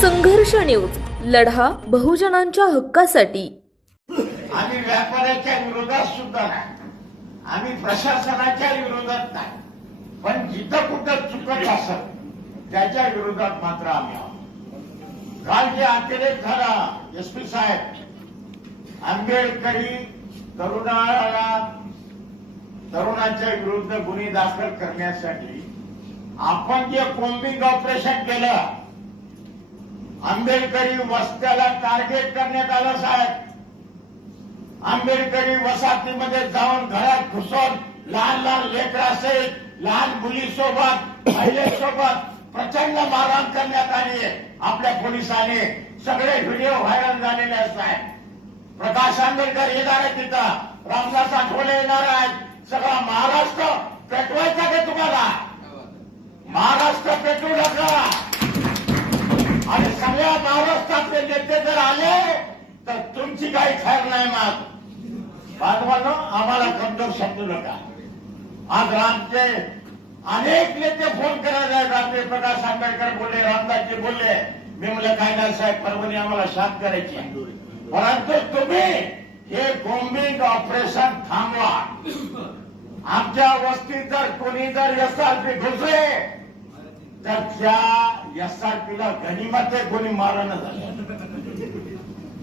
संघर्ष न्यूज लढा बहुजनांच्या हक्कासाठी. आम्ही व्यापाऱ्याच्या विरोधात सुद्धा नाही. आम्ही प्रशासनाच्या विरोधात नाही. पण जिथं कुठं चुकत असत त्याच्या विरोधात मात्र आम्ही आहोत. काल जे अतिरेक झाला एस पी साहेब. आंबेडकरी तरुणाला तरुणाच्या विरुद्ध गुन्हे दाखल करण्यासाठी आपण जे कोम्बिंग ऑपरेशन केलं आंबेडकरी वस्त्याला टार्गेट करण्यात आलं साहेब. आंबेडकरी वसाहतीमध्ये जाऊन घरात घुसून लहान लहान लेकरासहित लहान मुलीसोबत महिलेसोबत प्रचंड मारहाण करण्यात आली आहे आपल्या पोलिसांनी. सगळे व्हिडिओ व्हायरल झालेले आहेत साहेब. प्रकाश आंबेडकर येणार आहे तिथं. रामदास आठवले येणार आहेत सगळा महाराष्ट्र पेटवायचा का तुम्हाला? महाराष्ट्र पेटवू नका. आणि सगळ्या महाराष्ट्रातले नेते जर आले तर तुमची काही खैर नाही मग बांधवांनो आम्हाला कमजोर समजू नका. आज रामचे अनेक नेते फोन करायला आहेत प्रकाश आंबेडकर बोलले रामदासजी बोलले मी म्हणलं काय नाही साहेब परभणी आम्हाला शांत करायची परंतु तुम्ही हे बॉम्बिंग ऑपरेशन थांबवा. आमच्या वस्तीत जर कोणी जर एसआरपी घुसले तर त्या एसआरपीला गनिमत आहे कोणी मारण झालं.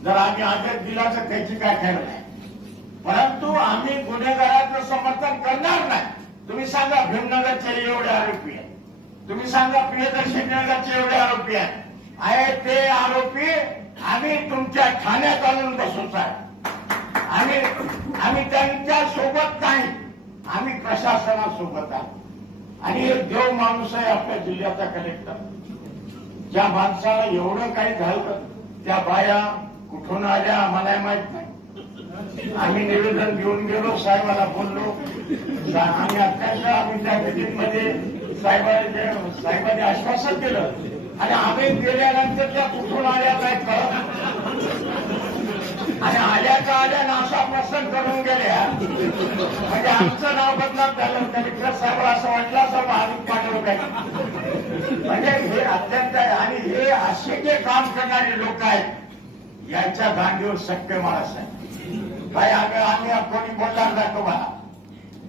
जर आम्ही आदेश दिला तर त्याची काय ठरलं नाही. परंतु आम्ही गुन्हेगाराचं समर्थन करणार नाही. तुम्ही सांगा भीमनगरचे एवढे आरोपी आहेत. तुम्ही सांगा प्रियदर्शी नगरचे एवढे आरोपी आहेत. आहे ते आरोपी आम्ही तुमच्या ठाण्यात आणून बसू साहेब. आम्ही आम्ही त्यांच्यासोबत नाही. आम्ही प्रशासनासोबत आहोत. आणि एक देव माणूस आहे आपल्या जिल्ह्याचा कलेक्टर. ज्या माणसाला एवढं काही झालं त्या बाया कुठून आल्या आम्हाला माहीत नाही. आम्ही निवेदन घेऊन गेलो साहेबाला बोललो. आम्ही अत्यंत आम्ही त्या मीटिंगमध्ये साहेबांनी साहेबांनी आश्वासन केलं आणि आम्ही गेल्यानंतर त्या कुठून आल्या काय कळत आणि आल्या का आल्या नाशा प्रसन्न करून गेल्या. म्हणजे आमचं नाव बदनाम झालं कलेक्टर साहेब असं वाटलं असं आम्ही पाठवलं काय म्हणजे हे अत्यंत आहे आणि हे असे जे काम करणारे लोक आहेत यांच्या गांडीवर शक्य माणस आहे काय आम्ही आम्ही कोणी बोलणार नाही तुम्हाला.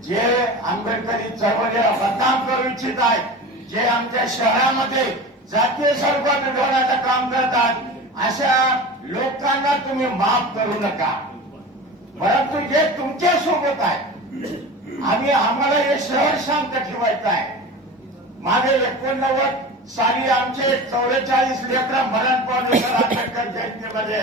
जे आंबेडकरी चळवळीला बदनाम करू इच्छित आहेत जे आमच्या शहरामध्ये जातीय स्वरूपात मिळवण्याचं काम करतात. अशा लोकांना तुम्ही माफ करू नका. परंतु जे तुमच्यासोबत आहे. आम्ही आम्हाला हे शहर शांत ठेवायचं आहे. मागे एकोणनव्वद साली आमचे चौवेचाळीस लेकर मरण पावले सर आंबेडकर जयंतीमध्ये.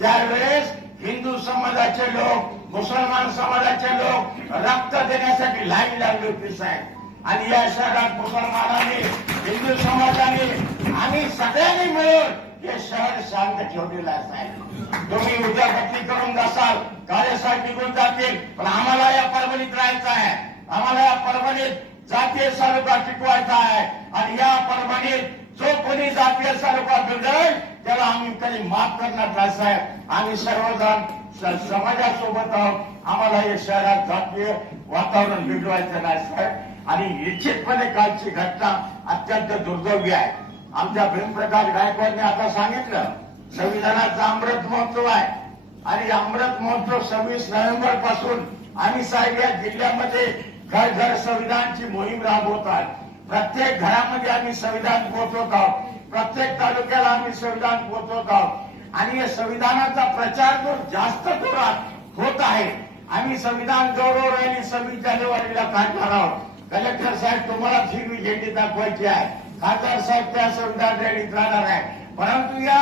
त्यावेळेस हिंदू समाजाचे लोक मुसलमान समाजाचे लोक रक्त देण्यासाठी लाईन लागले होते साहेब. आणि या शहरात मुसलमानांनी हिंदू समाजाने आम्ही सगळ्यांनी मिळून हे शहर शांत ठेवलेलं आहे तुम्ही उद्या बदली करून जासाल कार्यसाहेब निघून जातील पण आम्हाला या परभणीत राहायचं आहे. आम्हाला या परभणीत जातीय स्वरूपात टिकवायचा आहे. आणि या परभणीत जो कोणी जातीय स्वरूपात बिघडेल त्याला आम्ही कधी माफ करणार नाही साहेब. आम्ही सर्वजण समाजासोबत आहोत. आम्हाला या शहरात जातीय वातावरण बिघडवायचं नाही साहेब. आणि निश्चितपणे कालची घटना अत्यंत दुर्दैवी आहे. आमच्या भीमप्रकाश गायकवाडने आता सांगितलं संविधानाचा अमृत महोत्सव आहे. आणि अमृत महोत्सव सव्वीस नोव्हेंबरपासून आम्ही साहेब या जिल्ह्यामध्ये घर घर संविधानची मोहीम राबवत आहोत. प्रत्येक घरामध्ये आम्ही संविधान पोहोचवत आहोत. प्रत्येक तालुक्याला आम्ही संविधान पोहोचवत आहोत. आणि या संविधानाचा प्रचार जो जास्त जोरात होत आहे आम्ही संविधान गौरव रॅली सव्वीस जानेवारीला काढणार आहोत. कलेक्टर साहेब तुम्हाला हिरवी झेंडी दाखवायची आहे. खासदार साहेब त्या संविधान रॅलीत राहणार आहे. परंतु या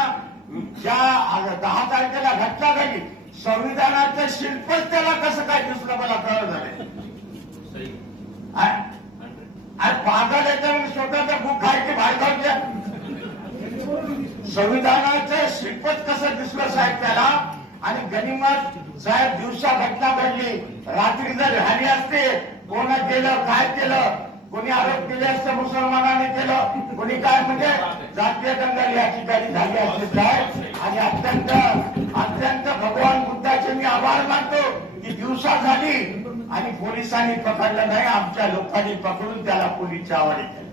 ज्या दहा तारखेला घटना घडली संविधानाचं शिल्पच त्याला कसं काय दिसलं मला कळत झालंय आणि पागल याच्यामध्ये स्वतःचा बुक खायची बाहेर संविधानाचं शिल्पच कसं दिसलं साहेब त्याला? आणि गनिमत साहेब दिवसा घटना घडली. रात्री जर झाली असते कोण केलं काय केलं? कोणी आरोप केले असते मुसलमानाने केलं? कोणी काय म्हणजे जातीय दंगल या ठिकाणी झाली असते साहेब. आणि अत्यंत अत्यंत भगवान बुद्धाचे मी आभार मानतो की दिवसा झाली आणि पोलिसांनी पकडलं नाही आमच्या लोकांनी पकडून त्याला पोलीस आवडी केली.